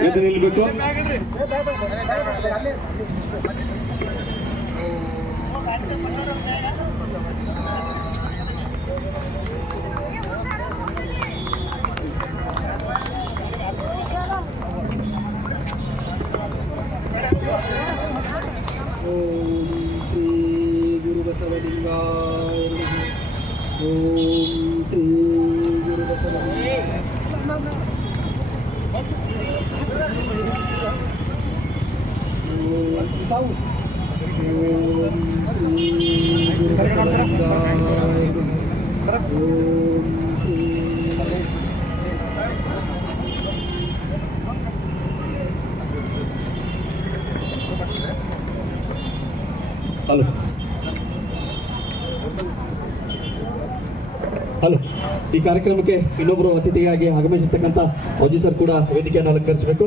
ಎದ್ದು ನಿಲ್ಬೇಕು ಓಂ ಶ್ರೀ ಗುರು ಬಸವಲಿಂಗಾಯ ನಮಃ. ಓಂ ಶ್ರೀ ಗುರು ಬಸವಲಿಂಗಾಯ ಓಂ ಓಂ ಶ್ರೀ ಗುರು ಬಸವಲಿಂಗಾಯ ನಮಃ. ಓಂ ಶ್ರೀ ಹಲೋ. ಈ ಕಾರ್ಯಕ್ರಮಕ್ಕೆ ಇನ್ನೊಬ್ಬರು ಅತಿಥಿಯಾಗಿ ಆಗಮಿಸಿರ್ತಕ್ಕಂಥ ವಜು ಸರ್ ಕೂಡ ವೇದಿಕೆಯನ್ನು ಅಲಂಕರಿಸಬೇಕು.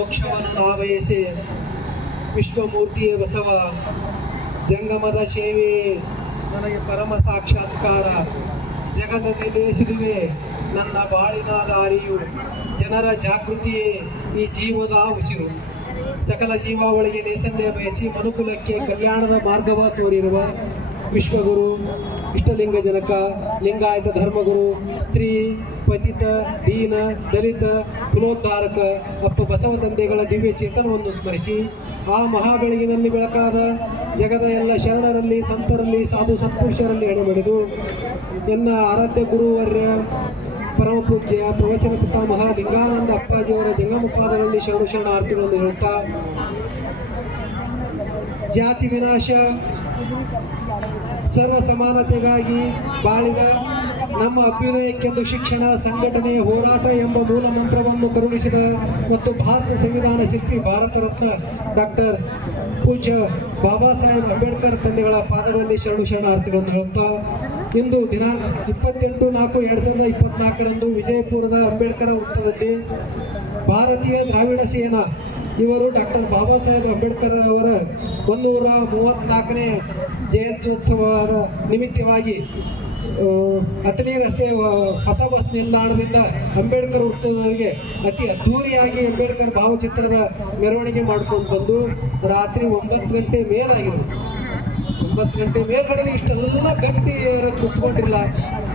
ಮೋಕ್ಷವನ್ನು ನಾವಯಸಿ ವಿಶ್ವಮೂರ್ತಿಯೇ ಬಸವ ಜಂಗಮದ ಸೇವೆ ನನಗೆ ಪರಮ ಸಾಕ್ಷಾತ್ಕಾರ. ಜಗದ ನಿರ್ದೇಶಿದುವೆ ನನ್ನ ಬಾಳಿನ ದಾರಿಯು. ಜನರ ಜಾಗೃತಿಯೇ ಈ ಜೀವದ ಉಸಿರು. ಸಕಲ ಜೀವಾವಳಿಗೆ ಲೇಸನ್ನೇ ಬಯಸಿ ಮನುಕುಲಕ್ಕೆ ಕಲ್ಯಾಣದ ಮಾರ್ಗವ ತೋರಿರುವ ವಿಶ್ವಗುರು ಇಷ್ಟಲಿಂಗ ಜನಕ ಲಿಂಗಾಯತ ಧರ್ಮಗುರು, ಸ್ತ್ರೀ, ಪತಿತ, ದೀನ, ದಲಿತ, ಕುಲೋದ್ಧಾರಕ, ಅಪ್ಪ ಬಸವ ತಂದೆಗಳ ದಿವ್ಯ ಚಿಂತನವನ್ನು ಸ್ಮರಿಸಿ, ಆ ಮಹಾಬೆಳಗಿನಲ್ಲಿ ಬೆಳಕಾದ ಜಗದ ಎಲ್ಲ ಶರಣರಲ್ಲಿ, ಸಂತರಲ್ಲಿ, ಸಾಧು ಸತ್ಪುರುಷರಲ್ಲಿ ಎಡೆಮಡಿದು ನನ್ನ ಆರಾಧ್ಯ ಗುರುವರ್ಯ, ಪರಮ ಪೂಜ್ಯ, ಪ್ರವಚನ ಪಿತಾಮಹ ಲಿಂಗಾನಂದ ಅಪ್ಪಾಜಿಯವರ ಜಂಗಮ ಶರಣು ಶರಣ ಆರ್ತಿಗಳನ್ನು ಹೇಳ್ತಾ, ಜಾತಿ ವಿನಾಶ ಸರ್ವ ಸಮಾನತೆಗಾಗಿ ಬಾಳಿದ ನಮ್ಮ ಅಭ್ಯುದಯಕ್ಕೆಂದು ಶಿಕ್ಷಣ ಸಂಘಟನೆಯ ಹೋರಾಟ ಎಂಬ ಮೂಲ ಮಂತ್ರವನ್ನು ಕರುಣಿಸಿದ ಮತ್ತು ಭಾರತ ಸಂವಿಧಾನ ಶಿಲ್ಪಿ, ಭಾರತ ರತ್ನ ಡಾಕ್ಟರ್ ಪೂಜ್ಯ ಬಾಬಾ ಸಾಹೇಬ್ ಅಂಬೇಡ್ಕರ್ ತಂದೆಗಳ ಪಾದಗಳಲ್ಲಿ ಶರಣು ಶರಣಾರ್ಥಿಗಳನ್ನು ಹೇಳುತ್ತಾ, ಇಂದು ದಿನಾಂಕ ಇಪ್ಪತ್ತೆಂಟು ನಾಲ್ಕು ಎರಡು ಸಾವಿರದ ಇಪ್ಪತ್ನಾಲ್ಕರಂದು ವಿಜಯಪುರದ ಅಂಬೇಡ್ಕರ್ ವೃತ್ತದಲ್ಲಿ ಭಾರತೀಯ ದ್ರಾವಿಡ ಸೇನಾ ಇವರು ಡಾಕ್ಟರ್ ಬಾಬಾ ಸಾಹೇಬ್ ಅಂಬೇಡ್ಕರ್ ಅವರ ಒಂದೂರ ಮೂವತ್ನಾಲ್ಕನೇ ಜಯಂತ್ಯೋತ್ಸವದ ನಿಮಿತ್ತವಾಗಿ ಅಥಣಿ ರಸ್ತೆ ಹೊಸ ಬಸ್ ನಿಲ್ದಾಣದಿಂದ ಅಂಬೇಡ್ಕರ್ ವೃತ್ತದವರೆಗೆ ಅತಿ ಅದ್ಧೂರಿಯಾಗಿ ಅಂಬೇಡ್ಕರ್ ಭಾವಚಿತ್ರದ ಮೆರವಣಿಗೆ ಮಾಡ್ಕೊಂಡು ಬಂದು ರಾತ್ರಿ ಒಂಬತ್ತು ಗಂಟೆ ಮೇಲಾಗಿದೆ. ಒಂಬತ್ತು ಗಂಟೆ ಮೇಲ್ಗಡೆ ಇಷ್ಟೆಲ್ಲ ಗಟ್ಟಿ ಯಾರು ಕುತ್ಕೊಂಡಿಲ್ಲ.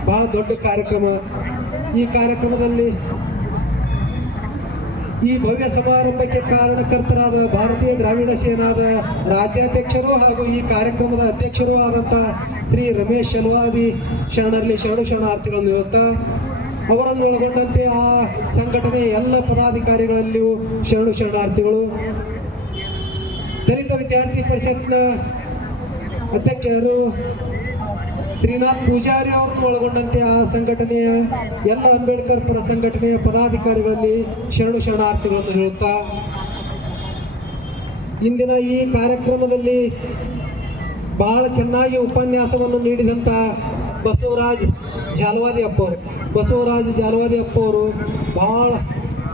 ಬಹಳ ದೊಡ್ಡ ಕಾರ್ಯಕ್ರಮ. ಈ ಕಾರ್ಯಕ್ರಮದಲ್ಲಿ ಈ ಭವ್ಯ ಸಮಾರಂಭಕ್ಕೆ ಕಾರಣಕರ್ತರಾದ ಭಾರತೀಯ ದ್ರಾವಿಡ ಸೇನಾದ ರಾಜ್ಯಾಧ್ಯಕ್ಷರು ಹಾಗೂ ಈ ಕಾರ್ಯಕ್ರಮದ ಅಧ್ಯಕ್ಷರೂ ಆದಂಥ ಶ್ರೀ ರಮೇಶ್ ಶಲ್ವಾದಿ ಶರಣರಲ್ಲಿ ಶರಣು ಶರಣಾರ್ಥಿಗಳನ್ನು ಇರುತ್ತ ಅವರನ್ನು ಒಳಗೊಂಡಂತೆ ಆ ಸಂಘಟನೆ ಎಲ್ಲ ಪದಾಧಿಕಾರಿಗಳಲ್ಲಿಯೂ ಶರಣು ಶರಣಾರ್ಥಿಗಳು. ದಲಿತ ವಿದ್ಯಾರ್ಥಿ ಪರಿಷತ್ನ ಅಧ್ಯಕ್ಷರು ಶ್ರೀನಾಥ್ ಪೂಜಾರಿ ಅವರನ್ನು ಒಳಗೊಂಡಂತೆ ಆ ಸಂಘಟನೆಯ ಎಲ್ಲ ಅಂಬೇಡ್ಕರ್ ಪರ ಸಂಘಟನೆಯ ಪದಾಧಿಕಾರಿಗಳಲ್ಲಿ ಶರಣು ಶರಣಾರ್ಥಿಗಳನ್ನು ಹೇಳುತ್ತಾ, ಇಂದಿನ ಈ ಕಾರ್ಯಕ್ರಮದಲ್ಲಿ ಬಹಳ ಚೆನ್ನಾಗಿ ಉಪನ್ಯಾಸವನ್ನು ನೀಡಿದಂಥ ಬಸವರಾಜ್ ಜಾಲವಾದಿ ಅಪ್ಪವರು. ಬಸವರಾಜ್ ಜಾಲವಾದಿ ಅಪ್ಪವರು ಬಹಳ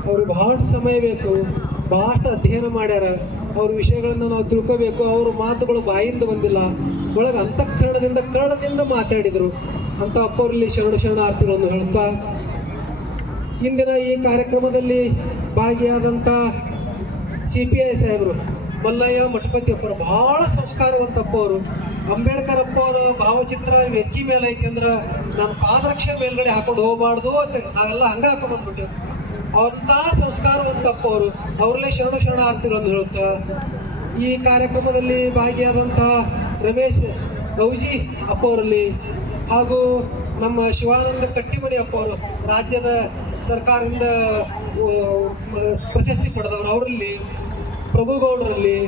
ಅವರು ಬಹಳ ಸಮಯ ಬೇಕು. ಬಹಳಷ್ಟು ಅಧ್ಯಯನ ಮಾಡ್ಯಾರ. ಅವ್ರ ವಿಷಯಗಳನ್ನ ನಾವು ತಿಳ್ಕೋಬೇಕು. ಅವ್ರ ಮಾತುಗಳು ಬಾಯಿಂದ ಬಂದಿಲ್ಲ. ಒಳಗೆ ಅಂತಃಕರಣದಿಂದ ಕರ್ಣದಿಂದ ಮಾತಾಡಿದರು. ಅಂತ ಅಪ್ಪರಲ್ಲಿ ಶರಣ ಶರಣಾರ್ಥಿಗಳನ್ನು ಹೇಳ್ತಾ, ಇಂದಿನ ಈ ಕಾರ್ಯಕ್ರಮದಲ್ಲಿ ಭಾಗಿಯಾದಂಥ ಸಿ ಪಿ ಐ ಸಾಹೇಬರು ಮಲ್ಲಯ್ಯ, ಮಠಪತಿ ಅಪ್ಪರು ಬಹಳ ಸಂಸ್ಕಾರವಂತಪ್ಪ ಅವರು ಅಂಬೇಡ್ಕರ್ ಅಪ್ಪ ಅವರ ಭಾವಚಿತ್ರ ವ್ಯಕ್ತಿ ಮೇಲೆ ಐತೆ ಅಂದ್ರೆ, ನಾನು ಪಾದರಕ್ಷೆ ಮೇಲ್ಗಡೆ ಹಾಕೊಂಡು ಹೋಗಬಾರ್ದು ಅಂತ ನಾವೆಲ್ಲ ಹಂಗ ಹಾಕೊಂಡ್ ಬಂದ್ಬಿಟ್ಟೆ ಸಂಸ್ಕಾರವಂತಪ್ಪವರು ಸಂಸ್ಕಾರವಂತಪ್ಪ ಅವರು ಅವರಲ್ಲೇ ಶರಣ ಆಗ್ತಿರೋದು ಹೇಳುತ್ತಾ ಈ ಕಾರ್ಯಕ್ರಮದಲ್ಲಿ ಭಾಗಿಯಾದಂತಹ ರಮೇಶ್, ಗೌಜಿ ಅಪ್ಪವರಲ್ಲಿ, ಹಾಗೂ ನಮ್ಮ ಶಿವಾನಂದ ಕಟ್ಟಿಮನಿ ಅಪ್ಪ ಅವರು ರಾಜ್ಯದ ಸರ್ಕಾರದಿಂದ ಪ್ರಶಸ್ತಿ ಪಡೆದವರು ಅವರಲ್ಲಿ, ಪ್ರಭುಗೌಡರಲ್ಲಿ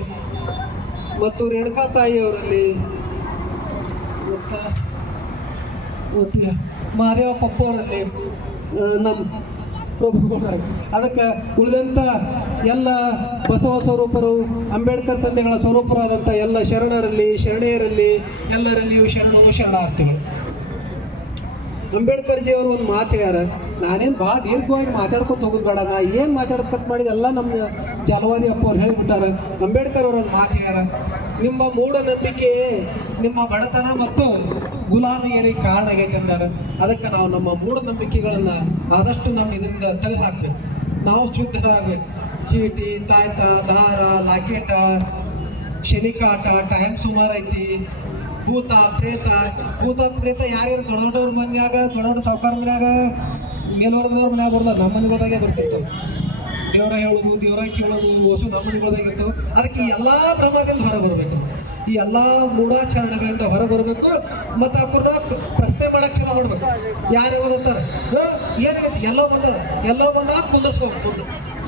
ಮತ್ತು ರೇಣುಕಾ ತಾಯಿ ಅವರಲ್ಲಿ ಮಹಾದೇವ ಪಪ್ಪ ಅವರಲ್ಲಿ ನಮ್ಮ ಅದಕ್ಕೆ ಉಳಿದಂಥ ಎಲ್ಲ ಬಸವ ಸ್ವರೂಪರು, ಅಂಬೇಡ್ಕರ್ ತಂದೆಗಳ ಸ್ವರೂಪರಾದಂಥ ಎಲ್ಲ ಶರಣರಲ್ಲಿ, ಶರಣೆಯರಲ್ಲಿ ಎಲ್ಲರಲ್ಲಿಯೂ ಶರಣವು ಶರಣಾರ್ಥಿಗಳು. ಅಂಬೇಡ್ಕರ್ ಜಿ ಅವರು ಒಂದು ಮಾತು ಹೇಳ್ಯಾರ, ನಾನೇನು ಭಾಳ ದೀರ್ಘವಾಗಿ ಮಾತಾಡ್ಕೊತ ಹೋಗೋದು ಬೇಡ, ನಾ ಏನು ಮಾತಾಡ್ಕೊತ ಮಾಡಿದ ಎಲ್ಲ ನಮ್ಮ ಜಲವಾದಿ ಅಪ್ಪ ಅವ್ರು ಹೇಳ್ಬಿಟ್ಟಾರ. ಅಂಬೇಡ್ಕರ್ ಅವ್ರ ಒಂದು ಮಾತು ಹೇಳ್ಯಾರ, ನಿಮ್ಮ ಮೂಢನಂಬಿಕೆ, ನಿಮ್ಮ ಬಡತನ ಮತ್ತು ಗುಲಾಮಿಯರಿಗೆ ಕಾರಣ ಆಗೈತೆ ಅದಕ್ಕೆ ನಾವು ನಮ್ಮ ಮೂಢನಂಬಿಕೆಗಳನ್ನ ಆದಷ್ಟು ನಮ್ಮ ಇದರಿಂದ ತೆಗೆದು ಹಾಕ್ಬೇಕು ನಾವು ಶುದ್ಧರಾಗಬೇಕು. ಚೀಟಿ, ತಾಯ್ತ, ದಾರ ಲಾಕೆಟ ಶನಿಕಾಟ, ಟೈಮ್ ಸುಮಾರು ಐತಿ. ಭೂತ, ಪ್ರೇತ ಭೂತ, ಪ್ರೇತ ಯಾರ್ಯಾರು ದೊಡ್ಡ ದೊಡ್ಡವ್ರ ಮನ್ಯಾಗ ದೊಡ್ಡ ದೊಡ್ಡ ಸಾವುಕಾರ ಮನ್ಯಾಗ, ಮೇಲ್ವರ್ಗದವ್ರ ಮನ್ಯಾಗ ಬರ್ದ? ನಮ್ಮ ಮನೆಗಳದಾಗೆ ಬರ್ತಿತ್ತು. ದೇವರ ಹೇಳೋದು, ದೇವರ ಕೇಳೋದು ಹೊಸ ನಮ್ಮ ಇರ್ತಾವ. ಅದಕ್ಕೆ ಎಲ್ಲ ಎಲ್ಲಾ ಭ್ರಮದಿಂದ ಹೊರಗೆ ಬರಬೇಕು. ಈ ಎಲ್ಲ ಮೂಢಾಚರಣೆಗಳಿಂದ ಹೊರ ಬರಬೇಕು ಮತ್ತು ಅವ್ರನ್ನ ಪ್ರಶ್ನೆ ಮಾಡಕ್ಕೆ ಚಲೋ ಮಾಡ್ಬೇಕು. ಯಾರು ಅಂತಾರೆ? ಏನಾಗುತ್ತೆ ಎಲ್ಲೋ ಬಂದ ಎಲ್ಲೋ ಬಂದ ಕುಂದರ್ಸ್ಬೇಕು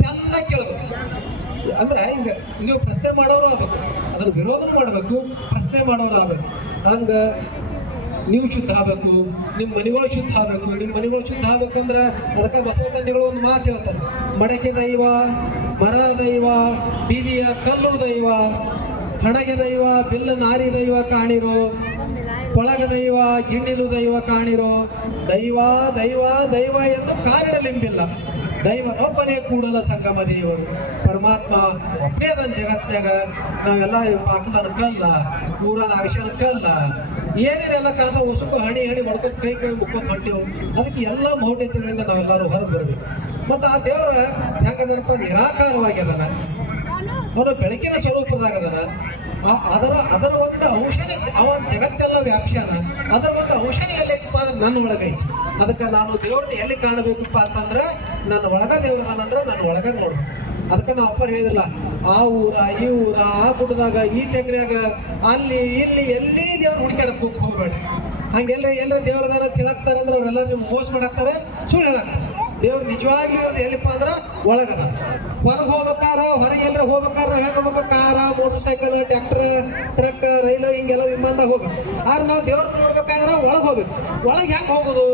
ಚಂದ ಕೇಳಬೇಕು. ಅಂದ್ರೆ ಹಿಂಗ ನೀವು ಪ್ರಶ್ನೆ ಮಾಡೋರು ಆಗ್ಬೇಕು. ಅದನ್ನು ವಿರೋಧ ಮಾಡಬೇಕು, ಪ್ರಶ್ನೆ ಮಾಡೋರು ಆಗ್ಬೇಕು. ಹಂಗ ನೀವು ಶುದ್ಧ ಆಗಬೇಕು ನಿಮ್ಮ ಮನೆಗಳು ಶುದ್ಧ ಆಗಬೇಕು. ನಿಮ್ಮ ಮನೆಗಳು ಶುದ್ಧ ಆಗ್ಬೇಕಂದ್ರೆ ಅದಕ್ಕೆ ಬಸವ ತಂದೆಗಳು ಒಂದು ಮಾತು ಹೇಳ್ತಾರೆ. ಮಡಕೆ ದೈವ, ಮರ ದೈವ, ಬೀದಿಯ ಕಲ್ಲು ದೈವ ಹಣಗೆ ದೈವ, ಬಿಲ್ಲ ನಾರಿ ದೈವ ಕಾಣಿರು ಕೊಳಗ ದೈವ, ಗಿಣ್ಣಿಲು ದೈವ ಕಾಣಿರೋ, ದೈವ ದೈವ ದೈವ ಎಂದು ಕಾರಿಡಲಿಂಬಿಲ್ಲ ದೈವನೊಬ್ಬನೇ ಕೂಡಲ ಸಂಗಮ ದೇವರು. ಪರಮಾತ್ಮ ಒಬ್ಬನೇ ನನ್ನ ಜಗತ್ನಾಗ ನಾವೆಲ್ಲ ಪಾಕದನ ಕಲ್ಲ ಊರ ನಾಗಶನ ಕಲ್ಲ ಏನೇನೆಲ್ಲ ಕಾಂತ ಉಸುಕು ಹಣಿ ಹಣಿ ಹೊಡ್ಕೊಂಡು ಕೈ ಕೈ ಮುಕ್ಕೊಂಡು ಹೊಂಟೇವು ಅದಕ್ಕೆ ಎಲ್ಲ ಮೌಢ್ಯತೆಗಳಿಂದ ನಾವೆಲ್ಲರೂ ಹೊರಗೆ ಬರಬೇಕು. ಮತ್ತು ಆ ದೇವರ ಹೆಂಗಂದ್ರಪ್ಪ, ನಿರಾಕಾರವಾಗಿ ಅವನು ಬೆಳಕಿನ ಸ್ವರೂಪದಾಗದನ. ಅದರ ಅದರ ಒಂದು ಔಷಧಿ ಅವ ಜಗತ್ತೆಲ್ಲ ವ್ಯಾಪ್ಯಾನ ಅದರ ಒಂದು ಔಷಧಿ ಎಲ್ಲೈತಪ್ಪ ನನ್ನ ಒಳಗೈತಿ ಅದಕ್ಕೆ ನಾನು ದೇವ್ರನ್ನ ಎಲ್ಲಿ ಕಾಣಬೇಕಪ್ಪ ಅಂತಂದ್ರೆ ನನ್ನ ಒಳಗ ದೇವ್ರದಾನಂದ್ರೆ ನನ್ನ ಒಳಗ ನೋಡ್ಬೇಕು ಅದಕ್ಕೆ ನಾವು ಅಪ್ಪ ಹೇಳಿದ್ರಲ್ಲ, ಆ ಊರ, ಈ ಊರ, ಆ ಗುಡ್ಡದಾಗ, ಈ ತೆಗ್ರ್ಯಾಗ ಅಲ್ಲಿ, ಇಲ್ಲಿ, ಎಲ್ಲಿ ದೇವ್ರು ಹುಡುಕ್ಯಾಡಕ್ ಹೋಗ್ ಹೋಗ್ಬೇಡಿ. ಹಂಗೆಲ್ಲ ಎಲ್ಲರ ದೇವ್ರದಾನ ತಿಳಕ್ತಾರ ಅಂದ್ರೆ ಅವರೆಲ್ಲ ನೀವು ಮೋಸ ಮಾಡಾಕ್ತಾರೆ, ಸುಳ್ಳು ಹೇಳಾಕ್ತಾರೆ. ದೇವ್ರು ನಿಜವಾಗ್ಲೂ ಎಲ್ಲಿಪ್ಪ ಅಂದ್ರೆ ಒಳಗದ. ಹೊರಗೆ ಹೋಗ್ಬೇಕಾರ ಹೊರಗೆ ಎಲ್ಲರ ಹೋಗ್ಬೇಕಾರ ಹೆಂಗ ಹೋಗ್ಬೇಕು? Car motorcycle tractor truck ರೈಲು, ಹಿಂಗೆಲ್ಲ ವಿಮಾನದಾಗ ಹೋಗ್ಬೇಕು. ಆದ್ರೆ ನಾವು ದೇವ್ರ ನೋಡ್ಬೇಕಾದ್ರೆ ಒಳಗೆ ಹೋಗ್ಬೇಕು. ಒಳಗೆ ಹೆಂಗೆ ಹೋಗೋದು?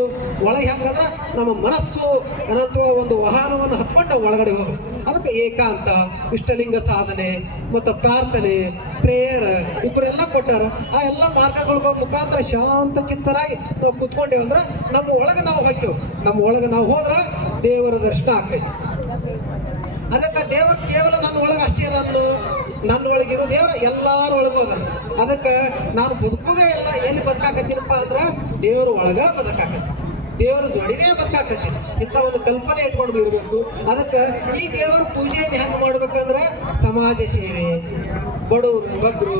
ಒಳಗೆ ಹೆಂಗಂದ್ರೆ ನಮ್ಮ ಮನಸ್ಸು ಅನ್ನುವ ಒಂದು ವಾಹನವನ್ನು ಹತ್ಕೊಂಡು ಒಳಗಡೆ ಹೋಗ್ಬೇಕು. ಏಕಾಂತ, ಇಷ್ಟಲಿಂಗ ಸಾಧನೆ, ಮತ್ತು ಪ್ರಾರ್ಥನೆ ಪ್ರೇಯರ್ ಇವರೆಲ್ಲ ಕೊಟ್ಟಾರ. ಆ ಎಲ್ಲ ಮಾರ್ಗಗಳ ಮುಖಾಂತರ ಶಾಂತ ಚಿತ್ತರಾಗಿ ನಾವು ಕುತ್ಕೊಂಡೇವು ಅಂದ್ರೆ ನಮ್ಮ ಒಳಗೆ ನಾವು ಹೋಗ್ತೇವೆ. ನಮ್ಮ ಒಳಗೆ ನಾವು ಹೋದ್ರೆ ದೇವರ ದರ್ಶನ ಆಗ್ತೈತಿ. ಅದಕ್ಕೆ ದೇವರು ಕೇವಲ ನನ್ನ ಒಳಗೆ ಅಷ್ಟೇ ಅದನ್ನು ನನ್ನ ಒಳಗಿರೋ ದೇವರ ಎಲ್ಲಾರ ಒಳಗೂ ಅದ. ಅದಕ್ಕೆ ನಾನು ಬದುಕುವೆ ಎಲ್ಲ ಎಲ್ಲಿ ಬದುಕಾಕತ್ತೀನಪ್ಪ ಅಂದ್ರೆ ದೇವರ ಒಳಗ ಬದುಕಾಕತ್ತೀನಿ ದೇವರ ಜೋಡಿನೇ ಬದುಕಾಕತ್ತೆ ಇಂಥ ಒಂದು ಕಲ್ಪನೆ ಇಟ್ಕೊಂಡು ಇರಬೇಕು ಅದಕ್ಕೆ ಈ ದೇವರ ಪೂಜೆಯನ್ನು ಹೆಂಗೆ ಮಾಡ್ಬೇಕಂದ್ರೆ ಸಮಾಜ ಸೇವೆ, ಬಡವರು ಬಗ್ರು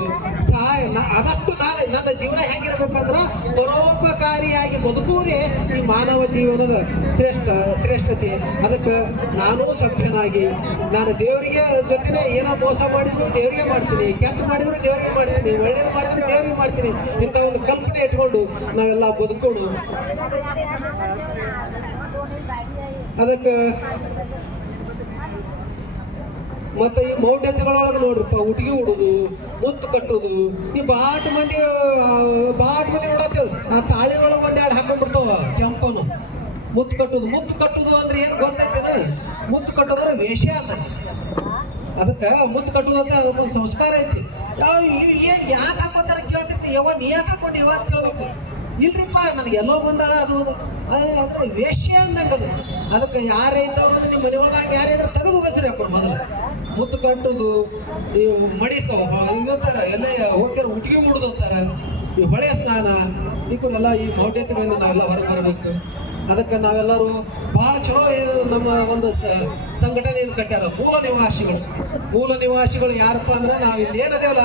ಸಹಾಯ ಆದಷ್ಟು ನಾನು ನನ್ನ ಜೀವನ ಹೆಂಗಿರ್ಬೇಕಂದ್ರ ಪರೋಪಕಾರಿಯಾಗಿ ಬದುಕುವುದೇ ಈ ಮಾನವ ಜೀವನದ ಶ್ರೇಷ್ಠ, ಶ್ರೇಷ್ಠತೆ. ಅದಕ್ಕೆ ನಾನು ಸಭ್ಯನಾಗಿ, ನಾನು ದೇವರಿಗೆ ಜೊತೆನೆ ಏನೋ ಮೋಸ ಮಾಡಿದ್ರು ದೇವರಿಗೆ ಮಾಡ್ತೀನಿ, ಕೆಟ್ಟ ಮಾಡಿದ್ರು ದೇವರಿಗೆ ಮಾಡ್ತೀನಿ ಒಳ್ಳೇದು ಮಾಡಿದ್ರು ದೇವರಿಗೆ ಮಾಡ್ತೀನಿ ಇಂಥ ಒಂದು ಕಲ್ಪನೆ ಇಟ್ಕೊಂಡು ನಾವೆಲ್ಲ ಬದುಕೋಣ ಅದಕ್ಕೆ ಮತ್ತೆ ಈ ಮೌಢ್ಯತೆಗಳೊಳಗೆ ನೋಡ್ರಪ್ಪ, ಉಟ್ಗಿ ಉಡುದು. ಮುತ್ತು ಕಟ್ಟುದು ಈ ಬಾಟ್ ಮಂದಿ ಬಾಟ್ ಮಂದಿ ನೋಡತ್ತೇವ್ ಆ ತಾಳಿ ಒಳಗೆ ಒಂದೆರಡು ಹಾಕೊಂಡ್ಬಿಡ್ತಾವ ಕೆಂಪನು. ಮುತ್ತು ಕಟ್ಟುದು ಮುತ್ತು ಕಟ್ಟುದು ಅಂದ್ರೆ ಏನ್ ಗೊತ್ತೈತೆ ಮುತ್ತು ಕಟ್ಟೋದ್ರೆ ವೇಷ ಅಲ್ಲ. ಅದಕ್ಕೆ ಮುತ್ತು ಕಟ್ಟುದು ಅಂತ ಅದಕ್ಕೊಂದು ಸಂಸ್ಕಾರ ಐತಿ. ಏನ್ ಯಾಕೆ ಹಾಕೋತಾರ ಕೇಳ್ತಿರ್ತಿ? ಯಾವ ನೀ ಯಾಕೆ ಹಾಕೊಂಡು ಯಾವ ಕೇಳ್ಬೇಕು. ಇಲ್ರಿಪ್ಪ, ನನಗೆ ಎಲ್ಲೋ ಬಂದಾಳ ಅದು ಅದ್ರ ಅದು ವೇಶ್ಯ ಅಂದಂಗ ಅದು ಅದಕ್ಕೆ ಯಾರೇ ಇದ್ದವ್ರು ನಿಮ್ಮ ಮನೆ ಒಳದಾಗ ಯಾರೇ ಇದ್ರೆ ತೆಗೆದು ಬಸ್ರಿ ಹಾಕೊಂಡು ಮೊದಲು. ಮುತ್ತು ಕಟ್ಟುದು ಈ ಮಡಿಸೋ ಇದಂತಾರ ಎಲ್ಲ ಹೋಗ್ಯಾರ ಉಟ್ಗಿ ಮುಡುದು ಅಂತಾರ ಈ ಹೊಳೆ ಸ್ನಾನ ಇವರೆಲ್ಲ ಈ ಮೌಢ್ಯತೆಗಳಿಂದ ನಾವೆಲ್ಲ ಹೊರಗೆ ಬರಬೇಕು. ಅದಕ್ಕೆ ನಾವೆಲ್ಲರೂ ಬಹಳ ಚಲೋ ನಮ್ಮ ಒಂದು ಸಂಘಟನೆಯನ್ನು ಕಟ್ಟ್ಯಾರ ಮೂಲ ನಿವಾಸಿಗಳು. ಮೂಲ ನಿವಾಸಿಗಳು ಯಾರಪ್ಪ ಅಂದ್ರೆ ನಾವು ಇಲ್ಲಿ ಏನದೇವಲ್ಲ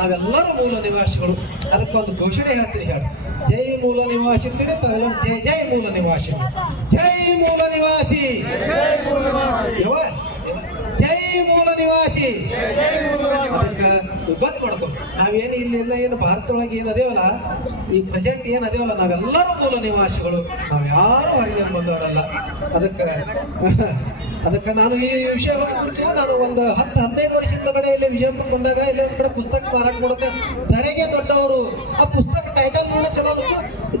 ನಾವೆಲ್ಲರೂ ಮೂಲ ನಿವಾಸಿಗಳು. ಅದಕ್ಕೊಂದು ಘೋಷಣೆ ಹೇಳ್ತೀನಿ ಹೇಳಿ. ಜೈ ಮೂಲ ನಿವಾಸಿ ಅಂತೀರಿ ತಾವೆಲ್ಲರೂ ಜೈ ಜೈ ಮೂಲ ನಿವಾಸಿ ಜೈ ಮೂಲ ನಿವಾಸಿ. ಜೈ ಮೂಲ ನಿವಾಸಿ. ಗೊತ್ತು ಮಾಡ್ಕೊ ನಾವೇನು ಇಲ್ಲೆಲ್ಲ ಏನು ಭಾರತದೊಳಗೆ ಏನು ಅದೇವಲ್ಲ? ಈ ಪ್ರೆಸೆಂಟ್ ಏನು ಅದೇವಲ್ಲ? ನಾವೆಲ್ಲರೂ ಮೂಲ ನಿವಾಸಿಗಳು. ನಾವು ಯಾರು ಹೊರಗೆ ಬಂದವರಲ್ಲ. ಅದಕ್ಕೆ ಅದಕ್ಕೆ ನಾನು ಈ ವಿಷಯ ಕುರಿತು ನಾನು ಒಂದು ಹತ್ತು, ಹದಿನೈದು ವರ್ಷದ ಕಡೆ ಇಲ್ಲಿ ವಿಜಯಪುರ ಬಂದಾಗ ಇಲ್ಲಿ ಒಂದು ಕಡೆ ಪುಸ್ತಕ ಮಾರಾಟ ಮಾಡುತ್ತೆ. ಧರೆಗೆ ದೊಡ್ಡವರು. ಆ ಪುಸ್ತಕ ಟೈಟಲ್ ನೋಡ ಚೆನ್ನಾಗಿ.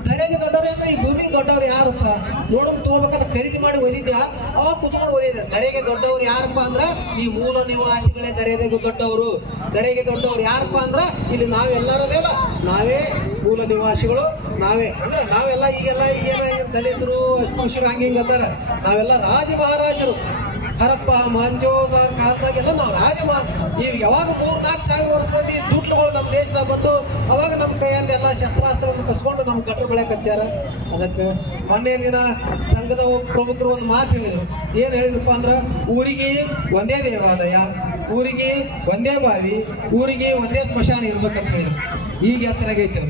ಧರೆಗೆ ದೊಡ್ಡವರು ಅಂದ್ರೆ ಈ ಭೂಮಿ ದೊಡ್ಡವ್ರು ಯಾರಪ್ಪ? ನೋಡೋಣ, ತಗೋಬೇಕಂತ ಖರೀದಿ ಮಾಡಿ ಓದಿದ್ಯಾ ಅವಾಗ ಕುತ್ಕೊಂಡು ಓದಿದೆ ಧರೆಗೆ ದೊಡ್ಡವ್ರು ಯಾರಪ್ಪ ಅಂದ್ರ ಈ ಮೂಲ ನಿವಾಸಿಗಳೇ ದರೆಗೆ ದೊಡ್ಡವರು. ದರೆಗೆ ದೊಡ್ಡವರು ಯಾರಪ್ಪ ಅಂದ್ರೆ ಇಲ್ಲಿ ನಾವೆಲ್ಲರದೇವ ನಾವೇ ಮೂಲ ನಿವಾಸಿಗಳು, ನಾವೇ. ಅಂದ್ರೆ ನಾವೆಲ್ಲ ಈಗೆಲ್ಲ ಈಗೇನ ದಲಿತರು ಅಸ್ಪೃಶ್ಯರು ಹಂಗೆ ಹಿಂಗೆ ಅಂತಾರ. ನಾವೆಲ್ಲ ರಾಜ ಮಹಾರಾಜರು. ಹರಪ್ಪ, ಮಂಜೋಗ ಕಾಲದಾಗೆಲ್ಲ ನಾವು ರಾಜ ಈಗ ಯಾವಾಗ ಮೂರ್ ನಾಲ್ಕು ಸಾವಿರ ವರ್ಷ ಮಂದಿ ಜೂಟ್ಲುಗಳು ನಮ್ಮ ದೇಶದಾಗ ಬಂದು, ಅವಾಗ ನಮ್ಮ ಕೈಯಲ್ಲಿ ಎಲ್ಲ ಶಸ್ತ್ರಾಸ್ತ್ರವನ್ನು ಕಸ್ಕೊಂಡು ನಮ್ಮ ಗಟ್ರ ಬೆಳೆಯಕ್ಕೆ ಹಚ್ಚಾರ ಅದಕ್ಕೆ ಮೊನ್ನೆ ದಿನ ಸಂಘದ ಪ್ರಮುಖರು ಒಂದು ಮಾತು ಹೇಳಿದ್ರು. ಏನು ಹೇಳಿದ್ರಪ್ಪ ಅಂದ್ರೆ, ಊರಿಗೆ ಒಂದೇ ದೇವಾಲಯ, ಊರಿಗೆ ಒಂದೇ ಬಾವಿ, ಊರಿಗೆ ಒಂದೇ ಸ್ಮಶಾನ ಇರ್ಬೇಕಂತ ಹೇಳಿದ್ರು. ಈಗ ಅವ್ರು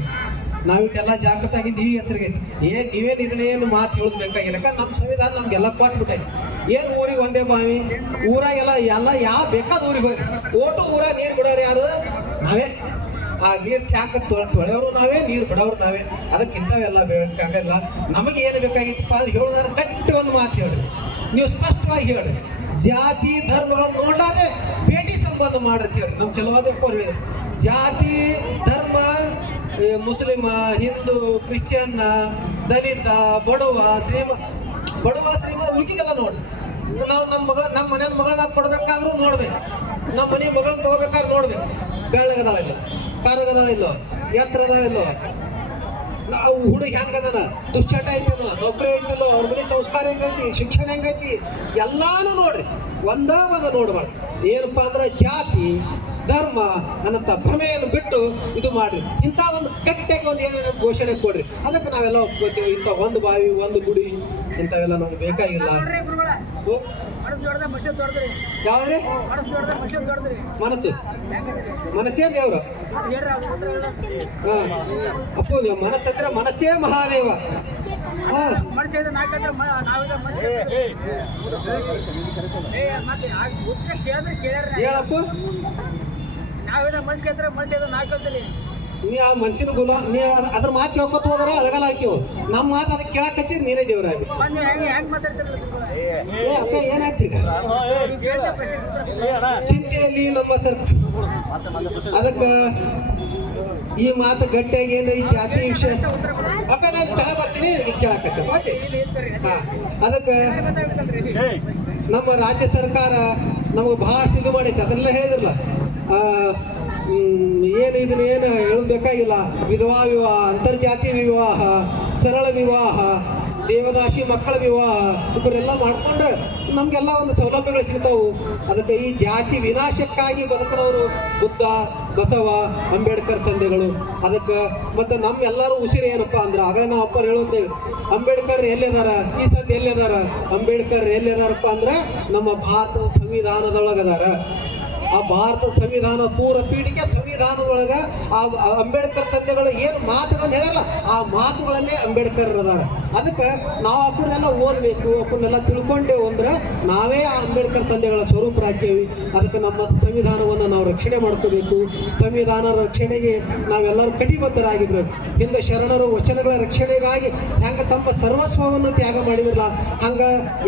ನಾವಿಟ್ಟೆಲ್ಲ ಜಾಗೃತ ಆಗಿದ್ದು ಈಗ ಎಚ್ಚರಿಗೈತಿ ಏನ್ ನೀವೇನು ಇದನ್ನೇನು ಮಾತು ಹೇಳೋದು ಬೇಕಾಗಿಲ್ಲ. ನಮ್ಮ ಸಂವಿಧಾನ ನಮ್ಗೆಲ್ಲ ಕೊಟ್ಬಿಟ್ಟೈತಿ. ಏನು ಊರಿಗೆ ಒಂದೇ ಬಾವಿ? ಊರಾಗೆಲ್ಲ ಎಲ್ಲ ಯಾವ ಬೇಕಾದ ಊರಿಗೆ ಹೋಗಿ ಓಟು ಊರಾಗ ನೀರು ಬಿಡೋರು ಯಾರು? ನಾವೇ. ಆ ನೀರು ತೊಳೆ, ತೊಳೆಯೋರು ನಾವೇ, ನೀರು ಬಿಡೋರು ನಾವೇ. ಅದಕ್ಕಿಂತವೆಲ್ಲ ಬೇಕಾಗಲ್ಲ. ನಮಗೆ ಏನು ಬೇಕಾಗಿತ್ತಪ್ಪ ಅಂದ್ರೆ ಹೇಳೋದಾದ್ರೆ ಕಟ್ಟಿ ಒಂದು ಮಾತು ಹೇಳಿ ನೀವು ಸ್ಪಷ್ಟವಾಗಿ ಹೇಳಿ ಜಾತಿ ಧರ್ಮಗಳನ್ನು ನೋಡಾದ್ರೆ ಭೇಟಿ ಸಂಬಂಧ ಮಾಡಿರ್ತೀವಿ ನಮ್ಮ ಚಲವಾದ ಹೇಳಿದ್ರು ಜಾತಿ, ಧರ್ಮ ಈ ಮುಸ್ಲಿಮ, ಹಿಂದೂ ಕ್ರಿಶ್ಚಿಯನ್ ದಲಿತ, ಬಡವ, ಶ್ರೀಮ ಬಡವ, ಶ್ರೀಮ ಉಳಿಕಿದೆಲ್ಲ ನೋಡಿ. ನಾವು ನಮ್ಮ ಮಗ ನಮ್ಮ ಮನೆ ಮಗಳನ್ನ ಕೊಡ್ಬೇಕಾದ್ರೂ ನೋಡ್ಬೇಕು. ನಮ್ಮ ಮನೆ ಮಗಳನ್ನ ತಗೋಬೇಕಾದ್ರೆ ನೋಡ್ಬೇಕು. ಬೆಳ್ಳಗದಾವ ಇಲ್ಲ? ಕಾರಗದ ಇಲ್ಲೋ? ಎತ್ತರದ ಇಲ್ಲೋ? ನಾವು ಹುಡುಗ ಹೆಂಗದನ ದುಶ್ಚಟ ಐತಲ್ಲ? ನೌಕರಿ ಐತಲ್ಲೋ? ಅವ್ರ ಮನೆ ಸಂಸ್ಕಾರ ಹೆಂಗೈತಿ? ಶಿಕ್ಷಣ ಹೆಂಗೈತಿ? ಎಲ್ಲಾನು ನೋಡ್ರಿ. ಒಂದ ಒಂದ ನೋಡ್ಬಾರ್ದು. ಏನಪ್ಪಾ ಅಂದ್ರೆ ಜಾತಿ ಧರ್ಮ ಅನ್ನಂತ ಭ್ರಮೆಯನ್ನು ಬಿಟ್ಟು ಇದು ಮಾಡ್ರಿ ಇಂಥ ಒಂದು ಕಟ್ಟೆಗೆ ಒಂದು ಏನೇನು ಘೋಷಣೆ ಕೊಡ್ರಿ. ಅದಕ್ಕೆ ನಾವೆಲ್ಲ ಒಪ್ಕೋತೀವಿ ಇಂಥ ಒಂದು ಬಾವಿ ಒಂದು ಗುಡಿ ಇಂಥವೆಲ್ಲ ನಮ್ಗೆ ಬೇಕಾಗಿಲ್ಲ. ಯಾವ್ರಿ ಮನಸ್ಸು. ಮನಸ್ಸೇ ದೇವ್ರು. ಹಾ. ಅಪ್ಪು ನೀವು ಮನಸ್ಸಂದ್ರೆ ಮನಸ್ಸೇ ಮಹಾದೇವ. ಹೇಳಪ್ಪ. ನಾವೇನ ಮನ್ಸ್ ಕೇಳ್ತಾರೆ ಮನ್ಸ್ ಏದೋ ನಾ ಕೇಳ್ತೀನಿ ನೀ ಆ ಮನುಷ್ಯನ ಗುಣ ನೀ ಅದ್ರ ಮಾತು ಕೇಳ್ಕೊತ ಹೋದ್ರ ಅಳಗಲ್ಲ ಹಾಕಿವು ನಮ್ಮ ಮಾತು ಅದಕ್ಕೆ ಕೇಳಕ್ ಹಚ್ಚಿದ್ ನೀನೇ ದೇವ್ರಾಗಿ. ಬಂದ್ ನೀವು ಹೆಂಗೆ ಹೆಂಗ್ ಮಾತಾಡ್ತಿರಲ್ಲ ಏ ಅಕ್ಕ ಏನಾಯ್ತು ಈಗ? ಚಿಂತೆಯಲ್ಲಿ ನಮ್ಮ ಸರ್ ಅದಕ್ಕೆ ಈ ಮಾತು ಗಟ್ಟಿಯಾಗಿ ಏನು ಈ ಜಾತಿ ವಿಷಯ ಅಪ್ಪ ನಾನು ತಗ ಬರ್ತೀನಿ ಈಗ ಕೇಳಕತ್ತೆ ಬಾಜಿ ಹಾ. ಅದಕ್ಕೆ ನಮ್ಮ ರಾಜ್ಯ ಸರ್ಕಾರ ನಮಗೆ ಬಹಳಷ್ಟು ಇದು ಮಾಡೈತೆ ಅದನ್ನೆಲ್ಲ ಹೇಳಿದ್ರಲ್ಲ? ಏನು ಇದನ್ನ ಏನು ಹೇಳಬೇಕಾಗಿಲ್ಲ ಬೇಕಾಗಿಲ್ಲ. ವಿಧವಾ ವಿವಾಹ, ಅಂತರ್ಜಾತಿ ವಿವಾಹ, ಸರಳ ವಿವಾಹ, ದೇವದಾಸಿ ಮಕ್ಕಳ ವಿವಾಹ ಇವರೆಲ್ಲ ಮಾಡ್ಕೊಂಡ್ರೆ ನಮಗೆಲ್ಲ ಒಂದು ಸೌಲಭ್ಯಗಳು ಸಿಗ್ತಾವು. ಅದಕ್ಕೆ ಈ ಜಾತಿ ವಿನಾಶಕ್ಕಾಗಿ ಬದುಕಿದವರು ಬುದ್ಧ, ಬಸವ, ಅಂಬೇಡ್ಕರ್ ತಂದೆಗಳು. ಅದಕ್ಕೆ ಮತ್ತೆ ನಮ್ಮೆಲ್ಲರೂ ಉಸಿರು ಏನಪ್ಪ ಅಂದ್ರೆ ಆಗ ನಾವು ಅಪ್ಪರು ಹೇಳುತ್ತೇವೆ ಅಂಬೇಡ್ಕರ್ ಎಲ್ಲಿದಾರ? ಈ ಸದ್ಯ ಎಲ್ಲಿದಾರ? ಅಂಬೇಡ್ಕರ್ ಎಲ್ಲಿದಾರಪ್ಪ ಅಂದ್ರೆ, ನಮ್ಮ ಭಾರತ ಸಂವಿಧಾನದೊಳಗದಾರ. ಆ ಭಾರತ ಸಂವಿಧಾನ ಪೂರ್ವ ಪೀಠಿಕೆ ಸಂವಿಧಾನದೊಳಗ ಆ ಅಂಬೇಡ್ಕರ್ ತಂದೆಗಳು ಏನು ಮಾತುಗಳನ್ನ ಹೇಳಲ್ಲ, ಆ ಮಾತುಗಳಲ್ಲೇ ಅಂಬೇಡ್ಕರ್ ಅದಾರ ಅದಕ್ಕೆ ನಾವು ಅಪ್ಪನ್ನೆಲ್ಲ ಓದಬೇಕು ಅಪ್ಪನ್ನೆಲ್ಲ ತಿಳ್ಕೊಂಡೇವು ಅಂದ್ರೆ ನಾವೇ ಆ ಅಂಬೇಡ್ಕರ್ ತಂದೆಗಳ ಸ್ವರೂಪರಾಗ್ತೇವೆ ಅದಕ್ಕೆ ನಮ್ಮ ಸಂವಿಧಾನವನ್ನು ನಾವು ರಕ್ಷಣೆ ಮಾಡ್ಕೋಬೇಕು. ಸಂವಿಧಾನ ರಕ್ಷಣೆಗೆ ನಾವೆಲ್ಲರೂ ಕಟಿಬದ್ಧರಾಗಿರ್ಬೇಕು. ಹಿಂದೆ ಶರಣರು ವಚನಗಳ ರಕ್ಷಣೆಗಾಗಿ ಹೆಂಗೆ ತಮ್ಮ ಸರ್ವಸ್ವವನ್ನು ತ್ಯಾಗ ಮಾಡಿದ್ರಲ್ಲ, ಹಂಗ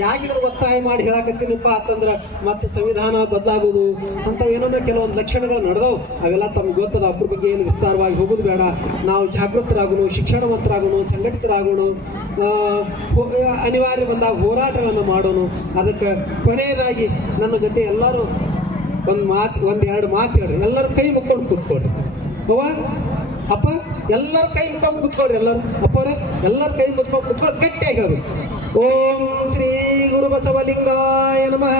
ಯಾಕಿದ್ರ ಒತ್ತಾಯ ಮಾಡಿ ಹೇಳಕತ್ತೀನಪ್ಪ ಅಂತಂದ್ರೆ ಮತ್ತೆ ಸಂವಿಧಾನ ಬದಲಾಗೋದು. ಅಂತ ಏನೋ ಕೆಲವೊಂದು ಲಕ್ಷಣಗಳು ನಡೆದವು, ಅವೆಲ್ಲ ತಮ್ಗೆ ಗೊತ್ತದ. ಅದ್ರ ಬಗ್ಗೆ ಏನು ವಿಸ್ತಾರವಾಗಿ ಹೋಗೋದು ಬೇಡ. ನಾವು ಜಾಗೃತರಾಗೋಣ, ಶಿಕ್ಷಣವಂತರಾಗೋಣ, ಸಂಘಟಿತರಾಗೋಣ ಅನಿವಾರ್ಯ ಬಂದಾಗ ಹೋರಾಟವನ್ನು ಮಾಡೋಣ ಅದಕ್ಕೆ ಕೊನೆಯದಾಗಿ ನನ್ನ ಜೊತೆ ಎಲ್ಲರೂ ಒಂದು ಮಾತು, ಒಂದು ಎರಡು ಮಾತು ಹೇಳ್ರಿ. ಎಲ್ಲರೂ ಕೈ ಮುಕ್ಕೊಂಡು ಕೂತ್ಕೊಡ್ರಿ ಅವ್ವ, ಅಪ್ಪ, ಎಲ್ಲರ ಕೈ ಮುಕ್ಕೊಂಡು ಕೂತ್ಕೊಳ್ರಿ ಎಲ್ಲರೂ. ಅಪ್ಪರೇ ಎಲ್ಲರ ಕೈ ಮುಕ್ಕೊಂಡು ಕೂತ್ಕೊಂಡು ಗಟ್ಟಿಯಾಗಿ ಹೇಳ್ಬೇಕು. ಓಂ ಶ್ರೀ ಗುರು ಬಸವಲಿಂಗಾಯ ನಮಃ.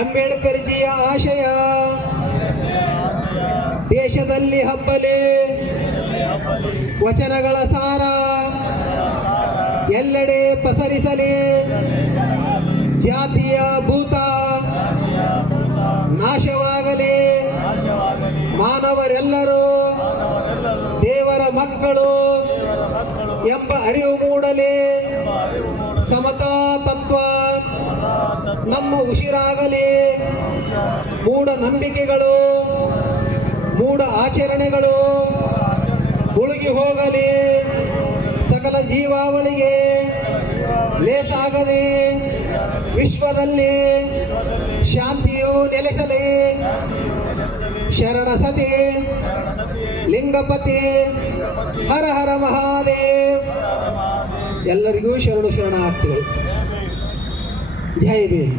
ಅಂಬೇಡ್ಕರ್ ಜಿಯ ಆಶಯ. ದೇಶದಲ್ಲಿ ಹಬ್ಬಲಿ. ವಚನಗಳ ಸಾರ. ಎಲ್ಲೆಡೆ ಪಸರಿಸಲಿ. ಜಾತಿಯ ಭೂತ. ನಾಶವಾಗಲಿ. ಮಾನವರೆಲ್ಲರೂ. ದೇವರ ಮಕ್ಕಳು. ಎಂಬ ಅರಿವು ಮೂಡಲಿ. ಸಮತಾ ತತ್ವ. ನಮ್ಮ ಉಸಿರಾಗಲಿ. ಮೂಢ ನಂಬಿಕೆಗಳು, ಮೂಢ ಆಚರಣೆಗಳು ಉಳುಗಿ ಹೋಗಲಿ. ಸಕಲ ಜೀವಾವಳಿಗೆ ಲೇಸಾಗಲಿ. ವಿಶ್ವದಲ್ಲಿ ಶಾಂತಿಯು ನೆಲೆಸಲಿ. ಶರಣ ಸತಿ, ಲಿಂಗಪತಿ, ಹರ ಹರ ಮಹಾದೇವ್. ಎಲ್ಲರಿಗೂ ಶರಣು ಶರಣಾರ್ಥಿಗಳು. ಜೈ ಭೀಮ್